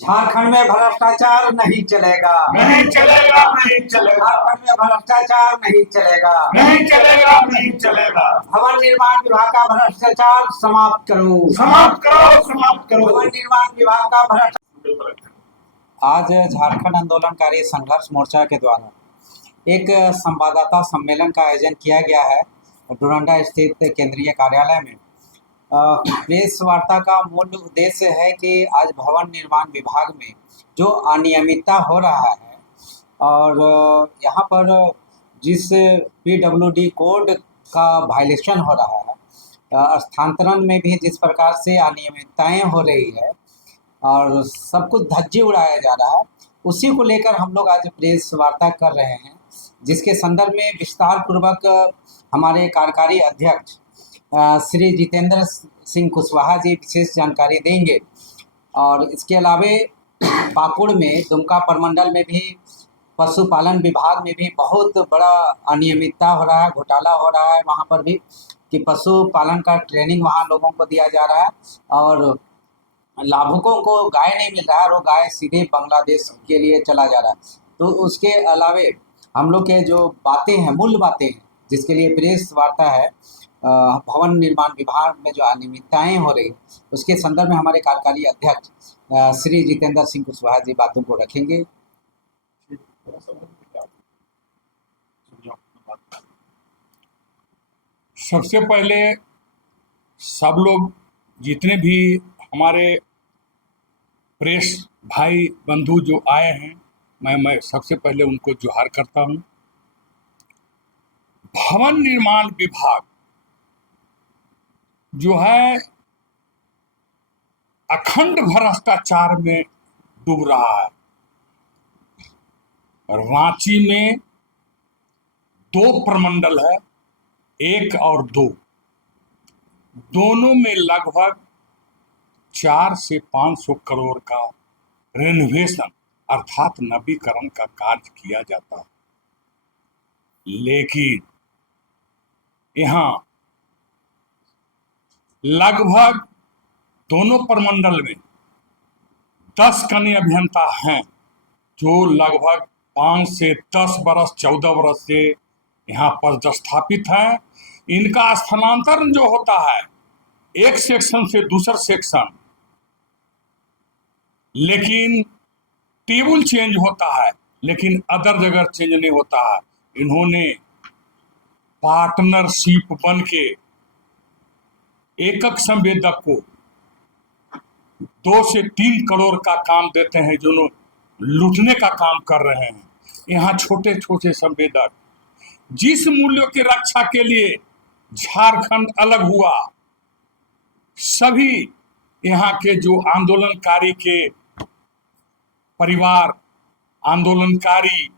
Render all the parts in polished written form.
झारखंड में भ्रष्टाचार नहीं चलेगा। नहीं चलेगा, नहीं चलेगा, झारखंड में भ्रष्टाचार नहीं चलेगा। नहीं चलेगा, नहीं चलेगा। भवन निर्माण विभाग का भ्रष्टाचार समाप्त करो। समाप्त करो, समाप्त करो। भवन निर्माण विभाग का भ्रष्टाचार। आज झारखंड आंदोलनकारी संघर्ष मोर्चा के द्वारा एक संवाददाता सम्मेलन का आयोजन किया गया है डोरंडा स्थित केंद्रीय कार्यालय में। प्रेस वार्ता का मूल उद्देश्य है कि आज भवन निर्माण विभाग में जो अनियमितता हो रहा है और यहाँ पर जिस पीडब्ल्यूडी कोड का वायलेशन हो रहा है, स्थानांतरण में भी जिस प्रकार से अनियमितताएं हो रही है और सब कुछ धज्जी उड़ाया जा रहा है, उसी को लेकर हम लोग आज प्रेस वार्ता कर रहे हैं, जिसके संदर्भ में विस्तार पूर्वक हमारे कार्यकारी अध्यक्ष श्री जितेंद्र सिंह कुशवाहा जी विशेष जानकारी देंगे। और इसके अलावे पाकुड़ में दुमका प्रमंडल में भी पशुपालन विभाग में भी बहुत बड़ा अनियमितता हो रहा है, घोटाला हो रहा है वहाँ पर भी, कि पशुपालन का ट्रेनिंग वहाँ लोगों को दिया जा रहा है और लाभुकों को गाय नहीं मिल रहा है और वो गाय सीधे बांग्लादेश के लिए चला जा रहा है। तो उसके अलावे हम लोग के जो बातें हैं, मूल बातें हैं, जिसके लिए प्रेस वार्ता है, भवन निर्माण विभाग में जो अनियमितताएं हो रही, उसके संदर्भ में हमारे कार्यकारी अध्यक्ष श्री जितेंद्र सिंह कुशवाहा जी बातों को रखेंगे। सबसे पहले सब लोग जितने भी हमारे प्रेस भाई बंधु जो आए हैं, मैं सबसे पहले उनको जोहार करता हूं। भवन निर्माण विभाग जो है अखंड भ्रष्टाचार में डूब रहा है। रांची में 2 प्रमंडल है, 1 और 2, दोनों में लगभग 400 से 500 करोड़ का रेनोवेशन अर्थात नवीकरण का कार्य किया जाता है। लेकिन यहाँ लगभग दोनों प्रमंडल में 10 कनीय अभियंता हैं जो लगभग 5 से 10 वर्ष 14 वर्ष से यहाँ पर स्थापित हैं। इनका स्थानांतरण जो होता है एक सेक्शन से दूसरा सेक्शन, लेकिन टेबल चेंज होता है, लेकिन अदर जगह चेंज नहीं होता है। इन्होंने पार्टनरशिप बन के एकक संवेदक को 2 से 3 करोड़ का काम देते हैं, जो लूटने का काम कर रहे हैं। यहाँ छोटे छोटे संवेदक जिस मूल्यों की रक्षा के लिए झारखंड अलग हुआ, सभी यहाँ के जो आंदोलनकारी के परिवार, आंदोलनकारी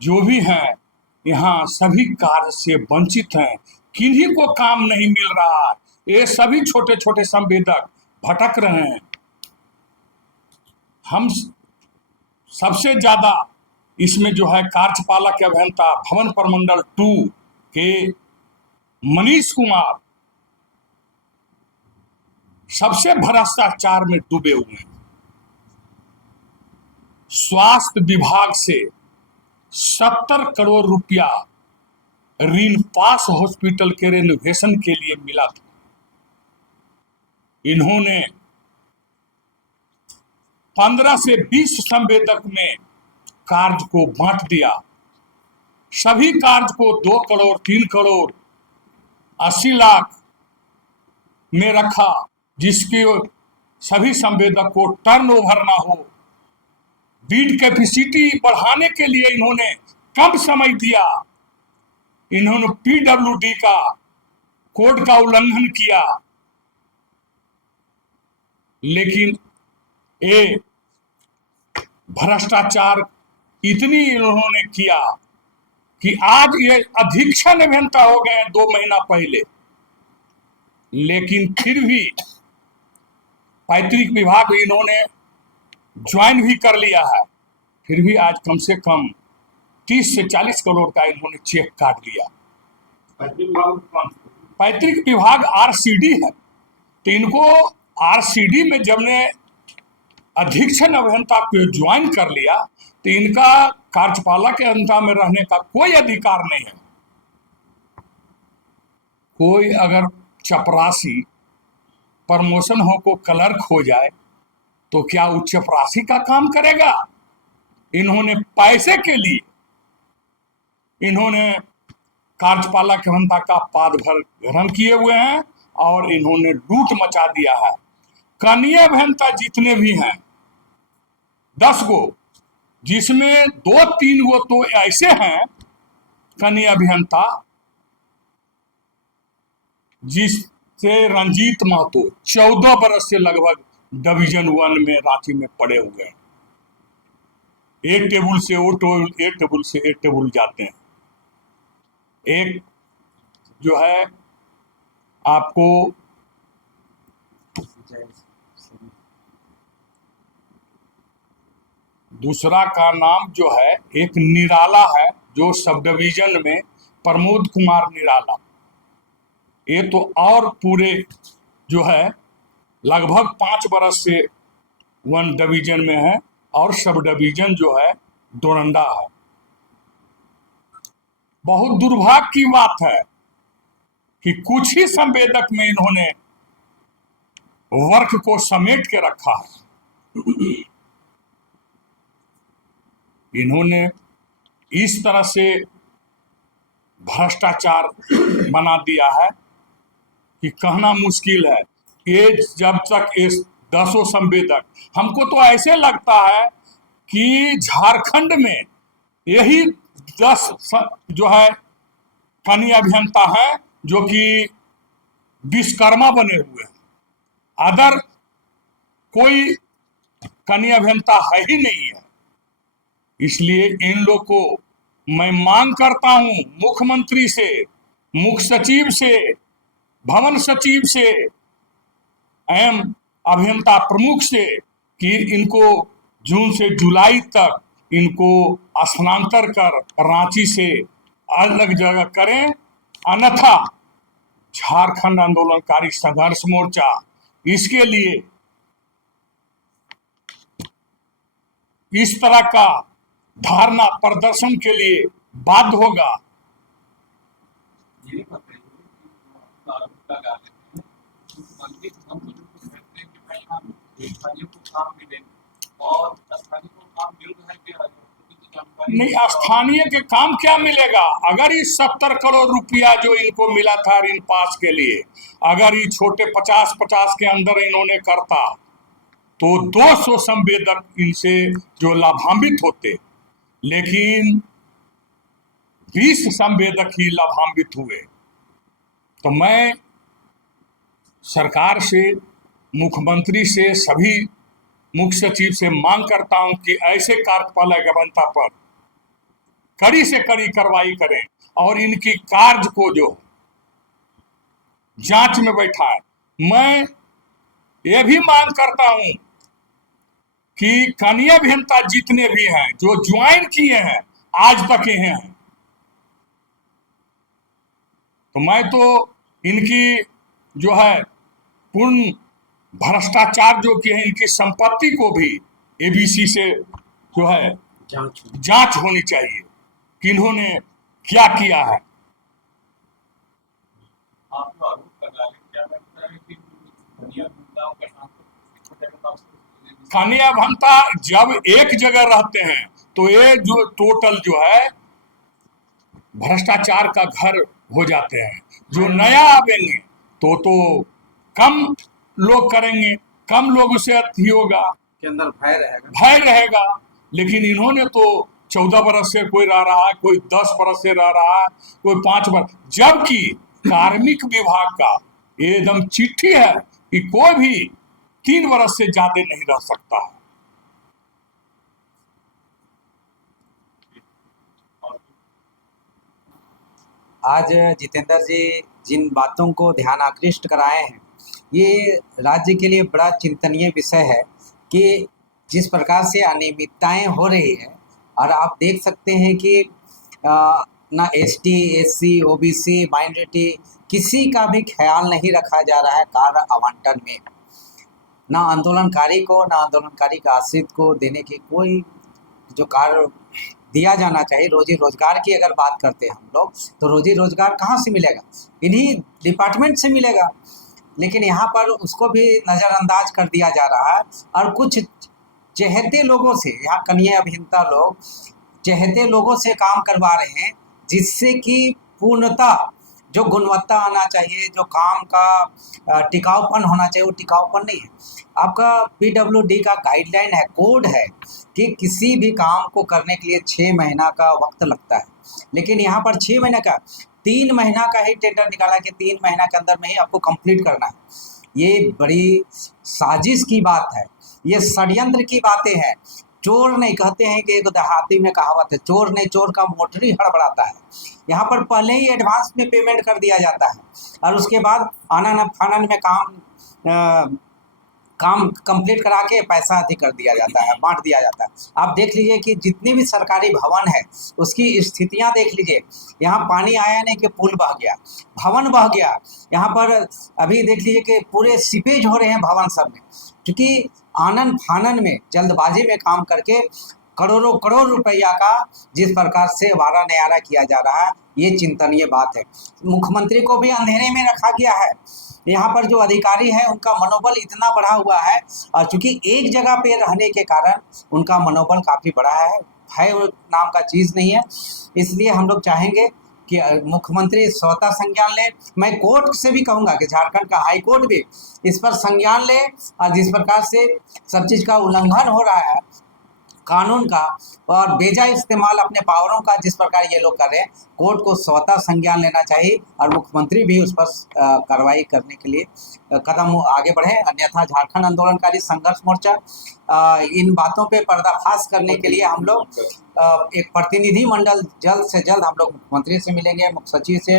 जो भी हैं, यहाँ सभी कार्य से वंचित हैं। किन्हीं को काम नहीं मिल रहा है। ये सभी छोटे छोटे संवेदक भटक रहे हैं। हम सबसे ज्यादा इसमें जो है कार्यपालक अभियंता भवन प्रमंडल 2 के मनीष कुमार सबसे भ्रष्टाचार में डूबे हुए हैं। स्वास्थ्य विभाग से 70 करोड़ रुपया ऋण पास हॉस्पिटल के रेनोवेशन के लिए मिला था। इन्होंने 15 से 20 संवेदक में कार्य को बांट दिया। सभी कार्य को 2 करोड़ 3 करोड़ 80 लाख में रखा, जिसके सभी संवेदक को टर्नओवर ना हो। बीड कैपेसिटी बढ़ाने के लिए इन्होंने कम समय दिया। इन्होंने पीडब्ल्यूडी का कोड का उल्लंघन किया। लेकिन ये भ्रष्टाचार इतनी इन्होंने किया कि आज ये अधीक्षण अभियंता हो गए 2 महीना पहले। लेकिन फिर भी पैतृक विभाग इन्होंने ज्वाइन भी कर लिया है। फिर भी आज कम से कम 30 से 40 करोड़ का इन्होंने चेक काट दिया। पैतृक विभाग आरसीडी है, तो इनको आरसीडी में जब ने अधीक्षण अभियंता को ज्वाइन कर लिया तो इनका कार्यपालक के अंतर्गत में रहने का कोई अधिकार नहीं है। कोई अगर चपरासी प्रमोशन हो को क्लर्क हो जाए तो क्या वो चपरासी का काम करेगा? इन्होंने पैसे के लिए इन्होंने कार्यपालक अभियंता का पाद भर ग्रहण किए हुए हैं और इन्होंने लूट मचा दिया है। कनीय अभियंता जितने भी हैं 10 गो, जिसमें 2-3 गो तो ऐसे हैं कनीय अभियंता जिससे रंजीत महतो 14 बरस से लगभग डिवीजन 1 में रांची में पड़े हुए हैं। एक टेबल से वो टेबल, एक टेबल से एक टेबल जाते हैं। एक जो है आपको दूसरा का नाम जो है एक निराला है जो सब डिवीजन में प्रमोद कुमार निराला, ये तो और पूरे जो है लगभग 5 बरस से 1 डिवीजन में है और सब डिवीजन जो है डोरंडा है। बहुत दुर्भाग्य की बात है कि कुछ ही संवेदक में इन्होंने वर्क को समेट के रखा है। इन्होंने इस तरह से भ्रष्टाचार बना दिया है कि कहना मुश्किल है। ये जब तक इस 10 संवेदक, हमको तो ऐसे लगता है कि झारखंड में यही 10 जो है कनीय अभियंता है जो कि विश्वकर्मा बने हुए हैं। अदर कोई कनीय अभियंता है ही नहीं है। इसलिए इन लोग को मैं मांग करता हूं मुख्यमंत्री से, मुख्य सचिव से, भवन सचिव से एवं अभियंता प्रमुख से कि इनको जून से जुलाई तक इनको स्थानांतर कर रांची से अलग जगह करें, अन्यथा झारखंड आंदोलनकारी संघर्ष मोर्चा इसके लिए इस तरह का धारणा प्रदर्शन के लिए बाध्य होगा। नहीं, स्थानीय के काम क्या मिलेगा? अगर ये 70 करोड़ रुपया जो इनको मिला था ऋण पास के लिए, अगर ये छोटे 50-50 के अंदर इन्होंने करता तो 200 संवेदक इनसे जो लाभान्वित होते, लेकिन 20 संवेदक ही लाभान्वित हुए। तो मैं सरकार से, मुख्यमंत्री से, सभी मुख्य सचिव से मांग करता हूं कि ऐसे कार्यपालक अभियंता पर कड़ी से कड़ी कार्रवाई करें और इनकी कार्य को जो जांच में बैठाएं। मैं ये भी मांग करता हूं कि कनीय अभियंता जितने भी हैं जो ज्वाइन किए हैं आज तक ये हैं, तो मैं तो इनकी जो है पूर्ण भ्रष्टाचार जो कि है इनकी संपत्ति को भी एबीसी से जो है जांच होनी चाहिए कि इन्होंने क्या किया है। कनीय अभियंता जब एक जगह रहते हैं तो ये जो टोटल जो है भ्रष्टाचार का घर हो जाते हैं। जो नया आवेंगे तो कम लोग करेंगे, कम लोगों से अति होगा, के अंदर भय रहेगा। लेकिन इन्होंने तो 14 बरस से कोई रह रहा है, कोई 10 बरस से रह रहा है, कोई 5 बरस, जबकि कार्मिक विभाग का एकदम चिट्ठी है कि कोई भी 3 बरस से ज्यादा नहीं रह सकता है। आज जितेंद्र जी जिन बातों को ध्यान आकृष्ट कराए हैं, ये राज्य के लिए बड़ा चिंतनीय विषय है कि जिस प्रकार से अनियमितताएं हो रही है, और आप देख सकते हैं कि ना एसटी, एससी, ओबीसी, माइनॉरिटी किसी का भी ख्याल नहीं रखा जा रहा है कार्य आवंटन में। ना आंदोलनकारी को, ना आंदोलनकारी का आश्रित को देने की कोई जो कार्य दिया जाना चाहिए। रोजी रोजगार की अगर बात करते हैं हम लोग, तो रोजी रोजगार कहाँ से मिलेगा? इन्हीं डिपार्टमेंट से मिलेगा। लेकिन यहाँ पर उसको भी नज़रअंदाज कर दिया जा रहा है और कुछ चहेते लोगों से, यहाँ कनीय अभियंता लोग चहेते लोगों से काम करवा रहे हैं, जिससे कि पूर्णतः जो गुणवत्ता आना चाहिए, जो काम का टिकाऊपन होना चाहिए, वो टिकाऊपन नहीं है। आपका पीडब्ल्यूडी का गाइडलाइन है, कोड है कि किसी भी काम को करने के लिए 6 महीना का वक्त लगता है, लेकिन यहाँ पर 6 महीने का 3 महीना का ही टेंडर निकाला कि 3 महीना के अंदर में ही आपको कंप्लीट करना है। ये बड़ी साजिश की बात है, ये षड्यंत्र की बातें हैं। चोर नहीं, कहते हैं कि एक देहाती में कहावत है, चोर नहीं चोर का मोटरी हड़बड़ाता है। यहाँ पर पहले ही एडवांस में पेमेंट कर दिया जाता है और उसके बाद आनन फानन में काम कंप्लीट करा के पैसा अधिक कर दिया जाता है, बांट दिया जाता है। आप देख लीजिए कि जितने भी सरकारी भवन है उसकी स्थितियां देख लीजिए। यहाँ पानी आया नहीं कि पुल बह गया, भवन बह गया। यहाँ पर अभी देख लीजिए कि पूरे सीपेज हो रहे हैं भवन सब में, क्योंकि आनन फानन में जल्दबाजी में काम करके करोड़ों करोड़ रुपया का जिस प्रकार से वारा न्यारा किया जा रहा है, ये चिंतनीय बात है। मुख्यमंत्री को भी अंधेरे में रखा गया है। यहाँ पर जो अधिकारी है उनका मनोबल इतना बढ़ा हुआ है, और चूंकि एक जगह पे रहने के कारण उनका मनोबल काफ़ी बढ़ा है। भय नाम का चीज़ नहीं है। इसलिए हम लोग चाहेंगे कि मुख्यमंत्री स्वतः संज्ञान ले। मैं कोर्ट से भी कहूँगा कि झारखंड का हाई कोर्ट भी इस पर संज्ञान ले, और जिस प्रकार से सब चीज़ का उल्लंघन हो रहा है कानून का और बेजा इस्तेमाल अपने पावरों का जिस प्रकार ये लोग कर रहे हैं, कोर्ट को स्वतः संज्ञान लेना चाहिए और मुख्यमंत्री भी उस पर कार्रवाई करने के लिए कदम आगे बढ़े। अन्यथा झारखंड आंदोलनकारी संघर्ष मोर्चा इन बातों पे पर्दाफाश करने के लिए हम लोग एक प्रतिनिधि मंडल जल्द से जल्द हम लोग मुख्यमंत्री से मिलेंगे, मुख्य सचिव से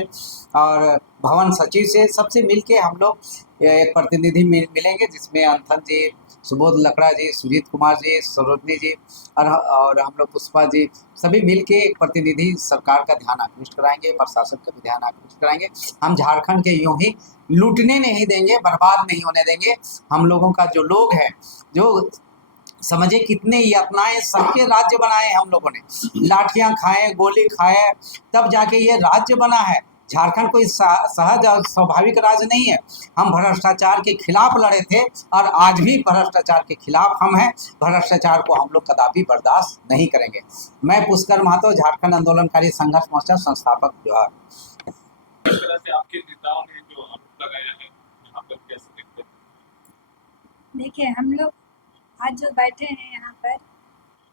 और भवन सचिव से, सबसे मिलके हम लोग एक प्रतिनिधि मिलेंगे, जिसमें अंथन जी, सुबोध लकड़ा जी, सुजीत कुमार जी, सरोजनी जी और हम लोग पुष्पा जी, सभी मिलके एक प्रतिनिधि सरकार का ध्यान आकृष्ट कराएंगे, प्रशासन का भी ध्यान आकृष्ट कराएंगे। हम झारखंड के यूं ही लूटने नहीं देंगे, बर्बाद नहीं होने देंगे। हम लोगों का जो लोग हैं, जो समझे कितने यातनाएं सबके राज्य बनाए हम लोगों ने, लाठियां खाए, गोली खाए, तब जाके ये राज्य बना है। झारखंड कोई सहज और स्वाभाविक राज्य नहीं है। हम भ्रष्टाचार के खिलाफ लड़े थे और आज भी भ्रष्टाचार के खिलाफ हम हैं। भ्रष्टाचार को हम लोग कदापि बर्दाश्त नहीं करेंगे। मैं पुष्कर महतो, झारखंड आंदोलनकारी संघर्ष मोर्चा संस्थापक जोहार। इस तरह से आपके नेताओं ने जो आरोप लगाया है, यहाँ पर कैसे देखते हैं? देखिए, हम लोग आज जो बैठे हैं यहाँ पर,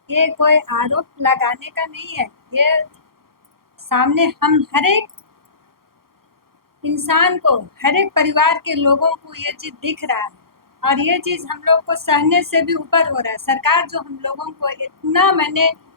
ये कोई आरोप लगाने का नहीं है। ये सामने हम हर एक इंसान को, हर एक परिवार के लोगों को ये चीज़ दिख रहा है और ये चीज़ हम लोग को सहने से भी ऊपर हो रहा है। सरकार जो हम लोगों को इतना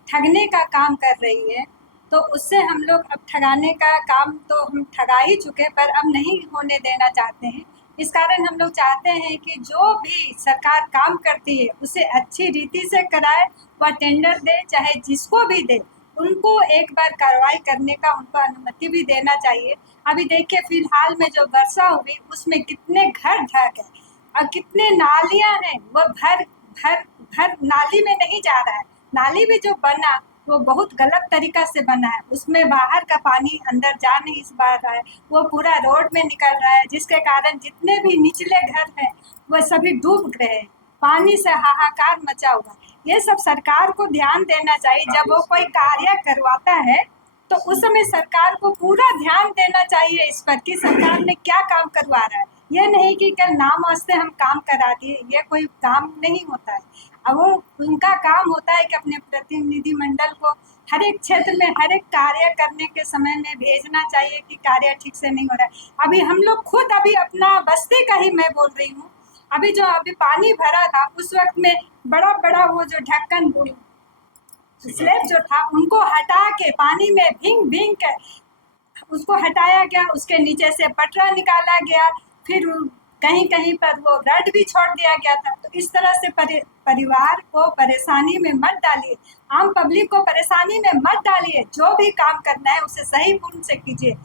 ठगने का काम कर रही है, तो उससे हम लोग अब ठगाने का काम तो हम ठगा ही चुके, पर अब नहीं होने देना चाहते हैं। इस कारण हम लोग चाहते हैं कि जो भी सरकार काम करती है उसे अच्छी रीति से कराए, वह टेंडर दे, चाहे जिसको भी दे, उनको एक बार कार्रवाई करने का उनको अनुमति भी देना चाहिए। अभी देखिए, फिलहाल में जो वर्षा हुई उसमें कितने घर ढह गए और कितने नालियां हैं वो भर भर भर नाली में नहीं जा रहा है। नाली भी जो बना वो बहुत गलत तरीका से बना है, उसमें बाहर का पानी अंदर जा नहीं पा रहा है, वो पूरा रोड में निकल रहा है, जिसके कारण जितने भी निचले घर हैं वो सभी डूब गए हैं। पानी से हाहाकार मचा हुआ। ये सब सरकार को ध्यान देना चाहिए। जब वो कोई कार्य करवाता है तो उस समय सरकार को पूरा ध्यान देना चाहिए इस पर कि सरकार ने क्या काम करवा रहा है। ये नहीं कि कल नाम वास्ते हम काम करा दिए, ये कोई काम नहीं होता है। अब वो उनका काम होता है कि अपने प्रतिनिधि मंडल को हर एक क्षेत्र में हर एक कार्य करने के समय में भेजना चाहिए कि कार्य ठीक से नहीं हो रहा है। अभी हम लोग खुद अभी अपना बस्ती का ही मैं बोल रही हूँ, अभी जो अभी पानी भरा था उस वक्त में बड़ा बड़ा वो जो ढक्कन स्लैब जो था उनको हटा के पानी में भींग भींग कर उसको हटाया गया, उसके नीचे से पटरा निकाला गया, फिर कहीं कहीं पर वो रड भी छोड़ दिया गया था। तो इस तरह से परिवार को परेशानी में मत डालिए, आम पब्लिक को परेशानी में मत डालिए। जो भी काम करना है उसे सही पूर्ण से कीजिए।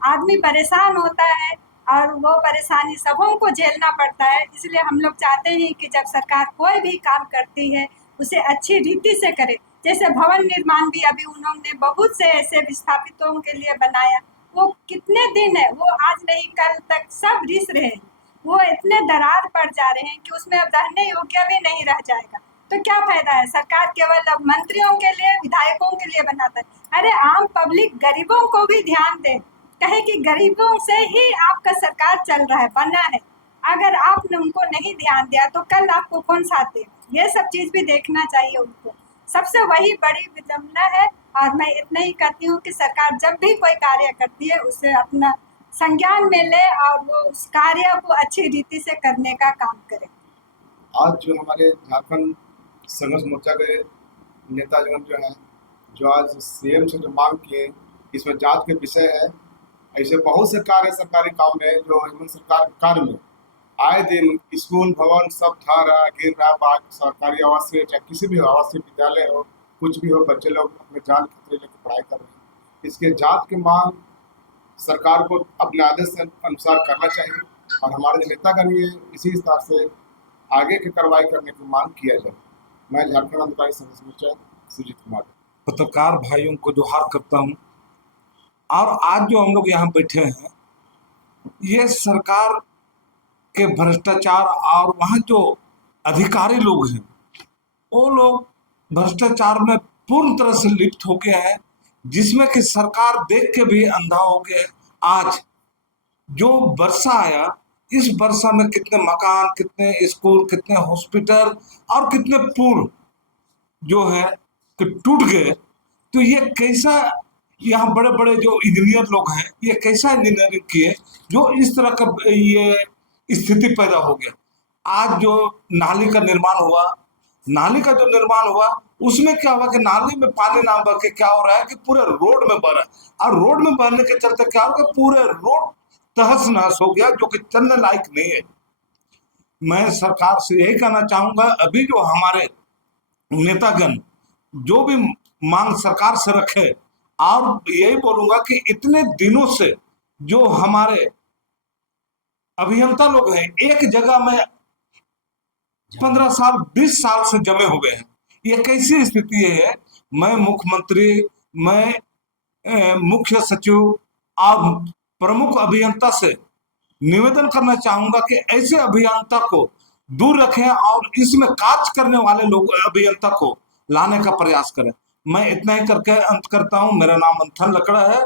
आदमी परेशान होता है और वो परेशानी सबों को झेलना पड़ता है। इसलिए हम लोग चाहते हैं कि जब सरकार कोई भी काम करती है उसे अच्छी रीति से करे। जैसे भवन निर्माण भी अभी उन्होंने बहुत से ऐसे विस्थापितों के लिए बनाया, वो कितने दिन है, वो आज नहीं कल तक सब रिस रहे हैं, वो इतने दरार पड़ जा रहे हैं कि उसमें अब रहने योग्य भी नहीं रह जाएगा। तो क्या फायदा है? सरकार केवल अब मंत्रियों के लिए, विधायकों के लिए बनाता है। अरे आम पब्लिक गरीबों को भी ध्यान दे, कहे कि गरीबों से ही आपका सरकार चल रहा है, बना है। अगर आपने उनको नहीं ध्यान दिया तो कल आपको कौन साथ देगा? ये सब चीज भी देखना चाहिए उनको। सबसे वही बड़ी विडंबना है। और मैं इतना ही कहती हूँ कि सरकार जब भी कोई कार्य करती है उसे अपना संज्ञान में ले और वो उस कार्य को अच्छी रीति से करने का काम करे। आज जो हमारे झारखंड संघर्ष मोर्चा के नेतागण जो हैं, जो आज सीएम से जो मांग किए, इसमें जांच के विषय है। ऐसे बहुत से कार्य सरकारी काम है जो हेमंत सरकार के कार्य में आए दिन स्कूल भवन सब ढह रहा, गिर रहा, बाग सरकारी आवासीय चाहे किसी भी आवासीय विद्यालय हो, कुछ भी हो, बच्चे लोग अपने जान खतरे लेकर पढ़ाई कर रहे हैं। इसके जांच की मांग सरकार को अपने आदेश के अनुसार करना चाहिए और हमारे जो नेतागण ये इसी हिसाब से आगे की कार्रवाई करने की मांग किया जाए। मैं झारखंड अधिकारी संघर्ष मोर्चा सुजीत कुमार पत्रकार भाइयों को जोहार करता हूं। और आज जो हम लोग यहाँ बैठे हैं, ये सरकार के भ्रष्टाचार और वहाँ जो अधिकारी लोग हैं, वो लोग भ्रष्टाचार में पूर्ण तरह से लिप्त हो गए हैं, जिसमें कि सरकार देख के भी अंधा हो गया। आज जो वर्षा आया, इस वर्षा में कितने मकान, कितने स्कूल, कितने हॉस्पिटल और कितने पुल जो है कि टूट गए। तो ये कैसा, यहाँ बड़े बड़े जो इंजीनियर लोग हैं, ये कैसा इंजीनियरिंग किए जो इस तरह का ये स्थिति पैदा हो गया। आज जो नाली का निर्माण हुआ, नाली का जो निर्माण हुआ उसमें क्या हुआ कि नाली में पानी ना बह के क्या हो रहा है कि पूरे रोड में बह रहा है, और रोड में बहने के चलते क्या हो गया, पूरे रोड तहस नहस हो गया, जो कि चलने लायक नहीं है। मैं सरकार से यही कहना चाहूंगा, अभी जो हमारे नेतागण जो भी मांग सरकार से रखे, और यही बोलूंगा कि इतने दिनों से जो हमारे अभियंता लोग हैं एक जगह में 15 साल 20 साल से जमे हुए हैं, ये कैसी स्थिति है। मैं मुख्यमंत्री, मैं मुख्य सचिव और प्रमुख अभियंता से निवेदन करना चाहूंगा कि ऐसे अभियंता को दूर रखें और इसमें कार्य करने वाले लोग अभियंता को लाने का प्रयास करें। मैं इतना ही करके अंत करता हूं। मेरा नाम मंथन लकड़ा है।